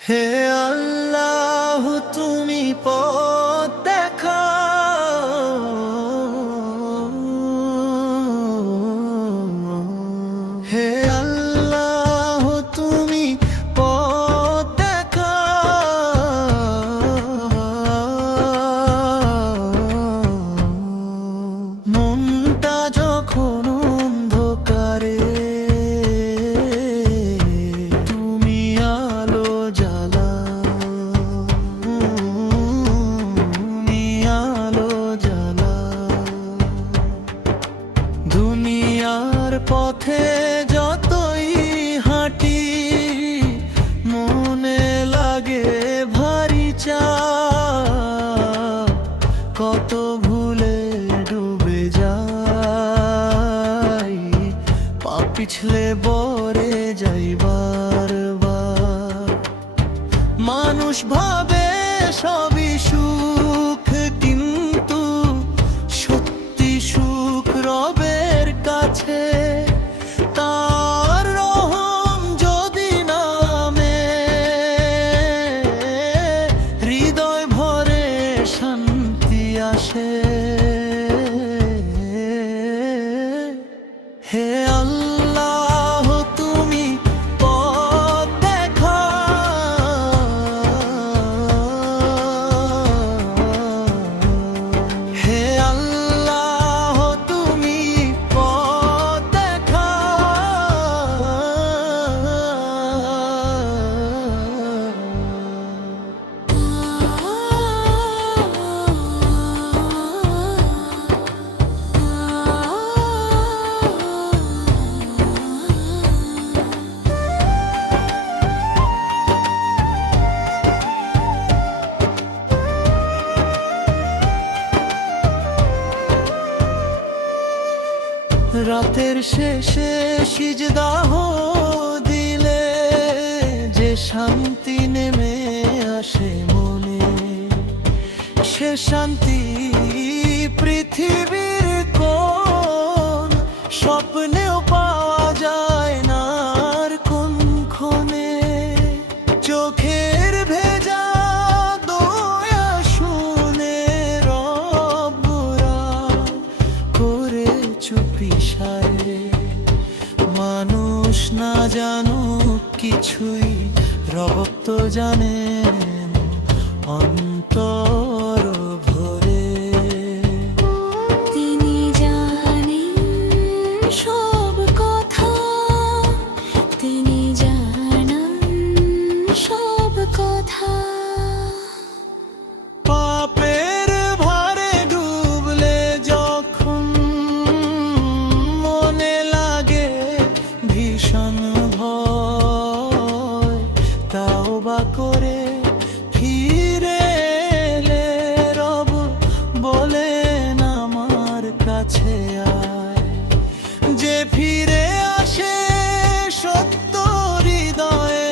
হে আল্লাহ তুমি পথ দেখাও, হে আল্লাহ তুমি পথ দেখাও। মনটা যখন অন্ধকারে তুমি আলো জ্বালাও, তুমি আলো জ্বালাও। দুনিয়ার পথে যতই হাঁটি মনে লাগে ভারী চাপ, কত ভুলে ডুবে যাই, পা পিছলে পড়ে যাই বারবার। মানুষ ভাবে সবই সুখ, কিন্তু সত্যি সুখ রবের কাছে। তার রহম যদি নামে হৃদয় ভরে শান্তি আসে। হে আল্লাহ তুমি পথ দেখাও, হে আল্লাহ তুমি পথ দেখাও। রাতের শেষে সিজদাহ দিলে যে শান্তি নেমে আসে মনে, সে শান্তি পৃথিবীর কোন স্বপ্নেও পাওয়া যায় না আর কোন ক্ষণে। চোখের ভেজা দয়া শুনে রব্বুরা করে চুপি সারে। মানুষ না জানুক কিছুই, রব তো জানেন অন্তর ভরে। তিনি জানেন সব কথা, তিনি জানেন সব কথা। পাপের ভারে ডুবলে যখন মনে লাগে ভীষণ ভয়, তাওবা করে ফিরে এলে রব বলেন আমার কাছে আয়। যে ফিরে আসে সত্য হৃদয়ে,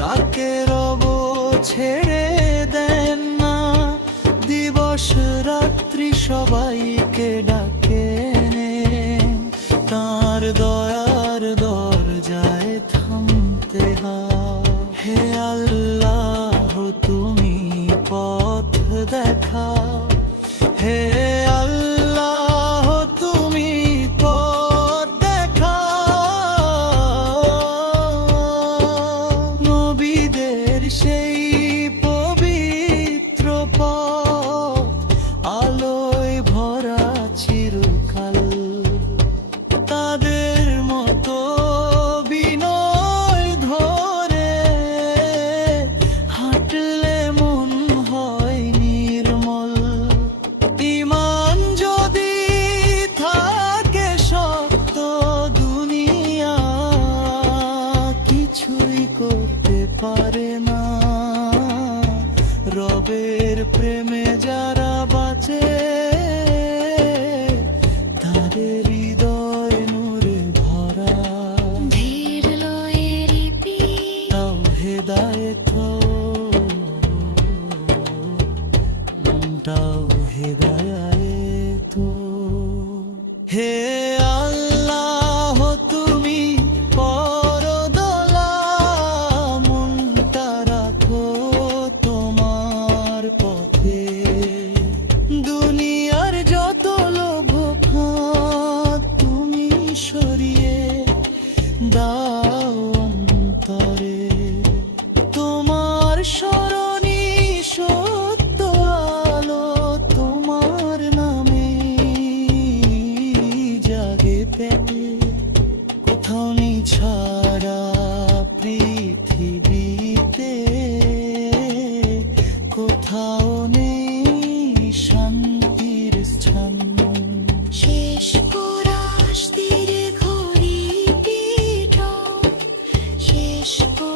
তাকে রব ছেড়ে দেন না। দিবস রাত্রি সবাইকে ডাকে তার দয়ার দরজায় থামতে হয়। হে আল্লাহ তুমি পথ দেখাও, হে আল্লাহ তুমি পথ দেখাও। নবীদের সেই পবিত্র পথ আলোয় ভরা চিরকাল। তাদের মতো বিনয় ধরে হাঁটলে মন হয় নির্মল। ঈমান যদি থাকে শক্ত, দুনিয়া কিছুই করতে পারে না। রবের প্রেমে যারা বাঁচে তাদের হৃদয় নূরে ভরা। ধীর লয়ের পীর তাও হেদায়েত মনটাও হেদায়েত। হে আল্লাহ তুমি পরদলা, শেষ